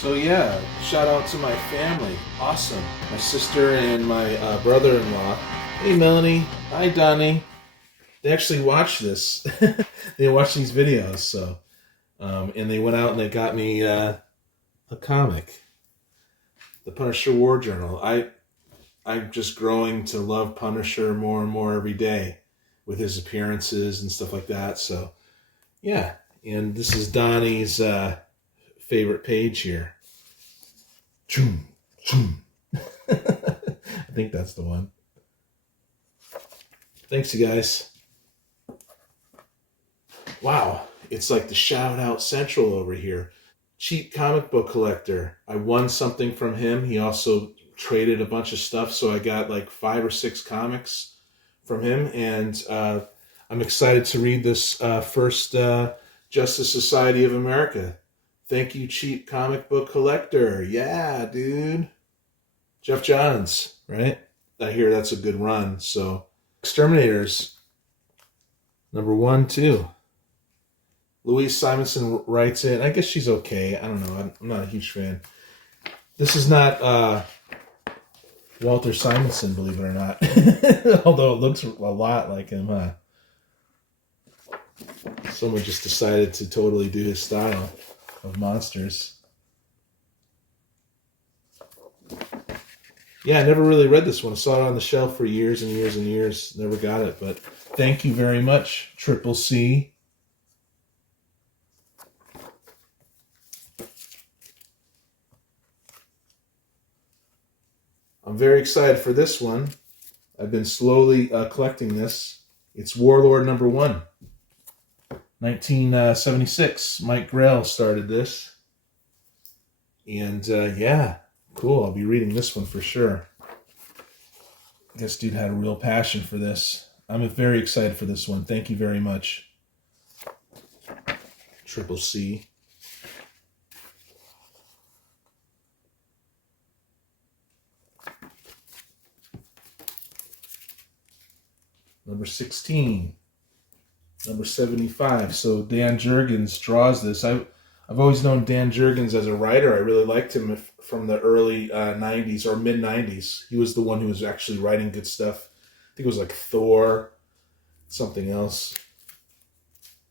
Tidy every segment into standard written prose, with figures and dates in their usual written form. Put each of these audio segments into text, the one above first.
So yeah, shout out to my family. Awesome. My sister and my brother-in-law. Hey Melanie. Hi Donnie. They actually watch this. They watch these videos. So, and they went out and they got me a comic, the Punisher War Journal. I'm just growing to love Punisher more and more every day, with his appearances and stuff like that. So yeah, and this is Donnie's favorite page here. Choom, choom. I think that's the one. Thanks, you guys. Wow, it's like the shout out central over here. Cheap comic book collector. I won something from him. He also traded a bunch of stuff, so I got like 5 or 6 comics from him, and I'm excited to read this first Justice Society of America. Thank you, cheap comic book collector. Yeah, dude. Jeff Johns, right? I hear that's a good run. So, Exterminators, number 1, 2. Louise Simonson writes it. I guess she's okay. I don't know. I'm not a huge fan. This is not Walter Simonson, believe it or not. Although it looks a lot like him, huh? Someone just decided to totally do his style of monsters. Yeah, I never really read this one. I saw it on the shelf for years and years and years. Never got it, but thank you very much, Triple C. I'm very excited for this one. I've been slowly collecting this. It's Warlord number 1. 1976. Mike Grell started this. And yeah, cool. I'll be reading this one for sure. I guess dude had a real passion for this. I'm very excited for this one. Thank you very much. Triple C. Number 16. Number 75. So Dan Jurgens draws this. I've always known Dan Jurgens as a writer. I really liked him from the early 90s or mid 90s. He was the one who was actually writing good stuff. I think it was like Thor, something else.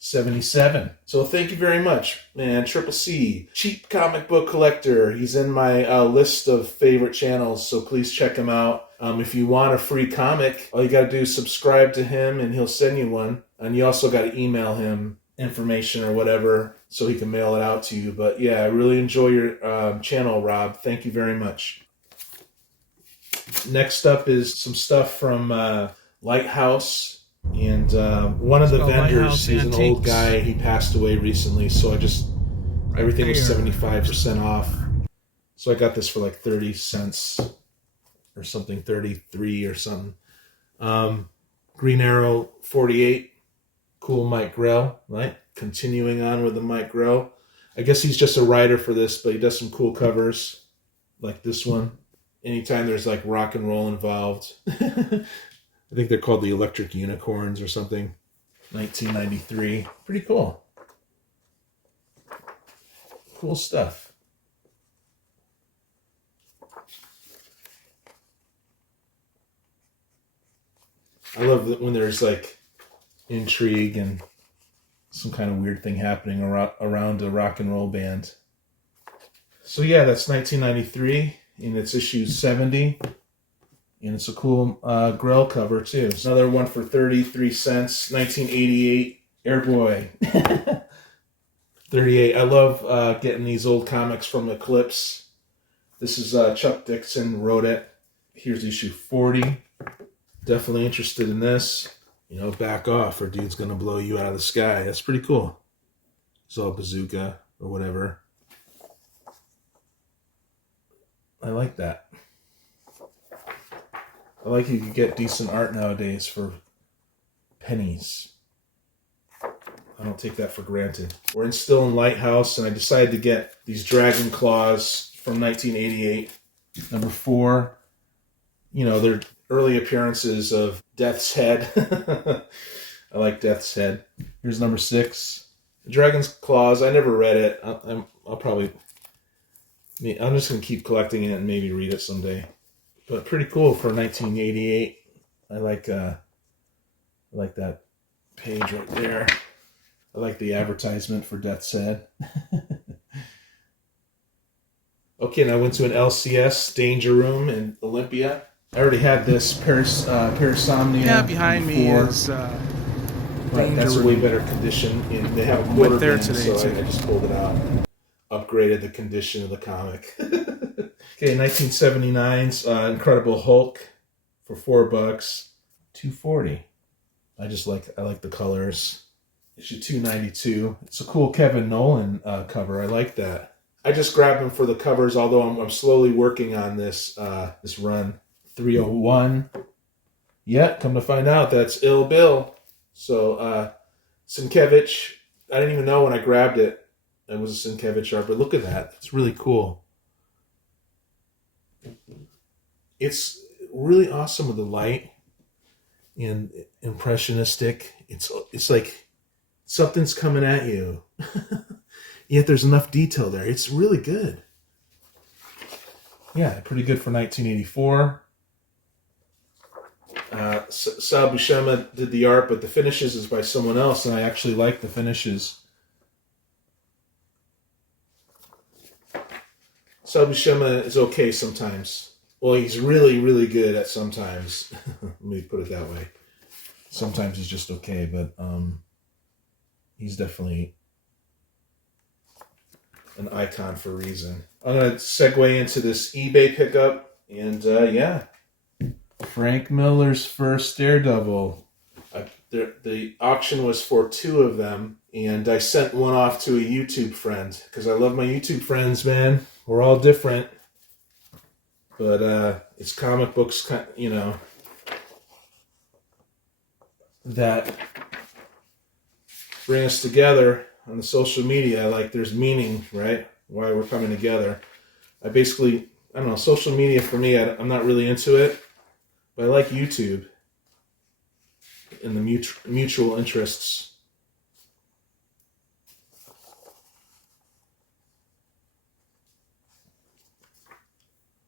77. So thank you very much, man. Triple C, cheap comic book collector. He's in my list of favorite channels, so please check him out. If you want a free comic, all you got to do is subscribe to him and he'll send you one. And you also got to email him information or whatever so he can mail it out to you. But yeah, I really enjoy your channel, Rob. Thank you very much. Next up is some stuff from Lighthouse. And one of the vendors, he's an old guy. He passed away recently, so everything was 75% off. So I got this for like 30 cents or something, 33 or something. Green Arrow 48. Cool Mike Grell, right? Continuing on with the Mike Grell. I guess he's just a writer for this, but he does some cool covers like this one. Anytime there's like rock and roll involved. I think they're called the Electric Unicorns or something. 1993. Pretty cool. Cool stuff. I love that when there's like intrigue and some kind of weird thing happening around a rock and roll band. So yeah, that's 1993, and it's issue 70. And it's a cool Grell cover, too. It's another one for 33 cents. 1988. Airboy. 38. I love getting these old comics from Eclipse. This is Chuck Dixon wrote it. Here's issue 40. Definitely interested in this. You know, back off or dude's going to blow you out of the sky. That's pretty cool. It's all bazooka or whatever. I like that. I like you can get decent art nowadays for pennies. I don't take that for granted. We're still in Lighthouse, and I decided to get these Dragon Claws from 1988. Number 4. You know, they're early appearances of Death's Head. I like Death's Head. Here's number 6. The Dragon's Claws. I never read it. I'll probably I'm just going to keep collecting it and maybe read it someday. But pretty cool for 1988. I like that page right there. I like the advertisement for Death Said. Okay, and I went to an LCS Danger Room in Olympia. I already had this Parasomnia. Yeah, behind me is right, that's a way better condition. And they have a quarter bin, so I just pulled it out. Upgraded the condition of the comic. Okay, 1979's Incredible Hulk for $4, $2.40. I like the colors. Issue 292. It's a cool Kevin Nolan cover. I like that. I just grabbed them for the covers, although I'm slowly working on this this run. 301. Yeah, come to find out, that's Ill Bill. So, Sienkiewicz, I didn't even know when I grabbed it. It was a Sienkiewicz art, but look at that. It's really cool. It's really awesome with the light and impressionistic. It's like something's coming at you. Yet there's enough detail there. It's really good. Yeah, pretty good for 1984. Sal Buscema did the art, but the finishes is by someone else, and I actually like the finishes. Sal Buscema is okay sometimes. Well, he's really, really good at sometimes. Let me put it that way. Sometimes he's just okay, but he's definitely an icon for a reason. I'm going to segue into this eBay pickup, and yeah. Frank Miller's first Daredevil. The auction was for 2 of them, and I sent one off to a YouTube friend, because I love my YouTube friends, man. We're all different. But it's comic books, you know, that bring us together on the social media. Like, there's meaning, right? Why we're coming together. I don't know, social media for me, I'm not really into it. But I like YouTube and the mutual interests.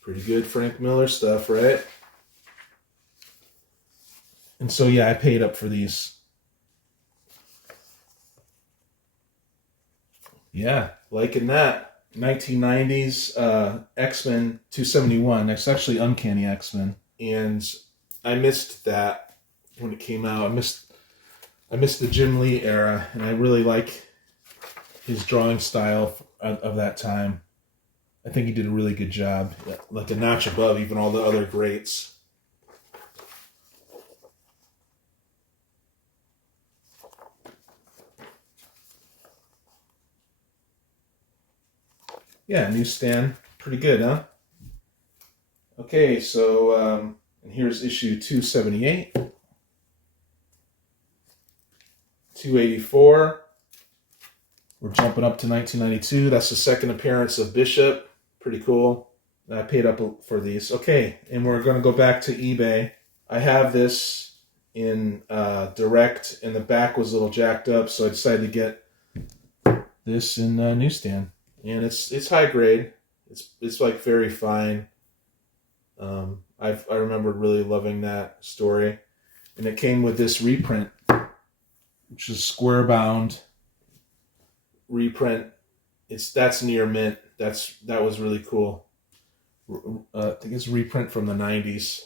Pretty good Frank Miller stuff, right? And so, yeah, I paid up for these. Yeah, liking that. 1990s X-Men 271. That's actually Uncanny X-Men. And I missed that when it came out. I missed the Jim Lee era, and I really like his drawing style of that time. I think he did a really good job, like a notch above even all the other greats. Yeah, newsstand. Pretty good, huh? Okay, so and here's issue 278. 284. We're jumping up to 1992. That's the second appearance of Bishop. Pretty cool. I paid up for these. Okay, and we're going to go back to eBay. I have this in direct, and the back was a little jacked up, so I decided to get this in newsstand. And it's high grade. It's like very fine. I remember really loving that story, and it came with this reprint, which is square bound reprint. That's near mint. That was really cool. I think it's a reprint from the 90s.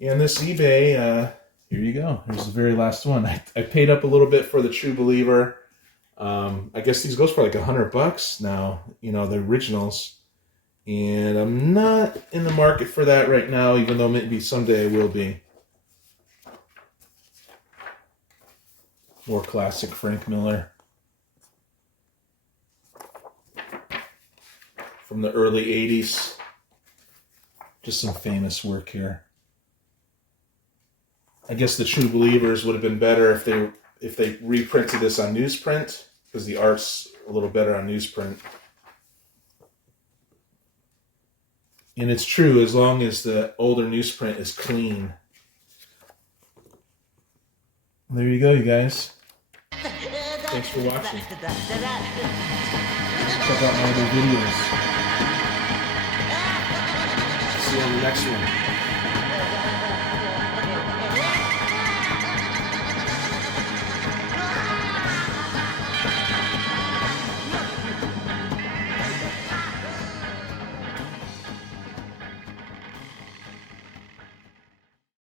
And this eBay, here you go. Here's the very last one. I paid up a little bit for the True Believer. I guess these goes for like $100 now, you know, the originals. And I'm not in the market for that right now, even though maybe someday I will be. More classic Frank Miller. From the early 80s. Just some famous work here. I guess the True Believers would have been better if they reprinted this on newsprint, because the art's a little better on newsprint. And it's true, as long as the older newsprint is clean. There you go, you guys. Thanks for watching. check out my other videos. See you on the next one.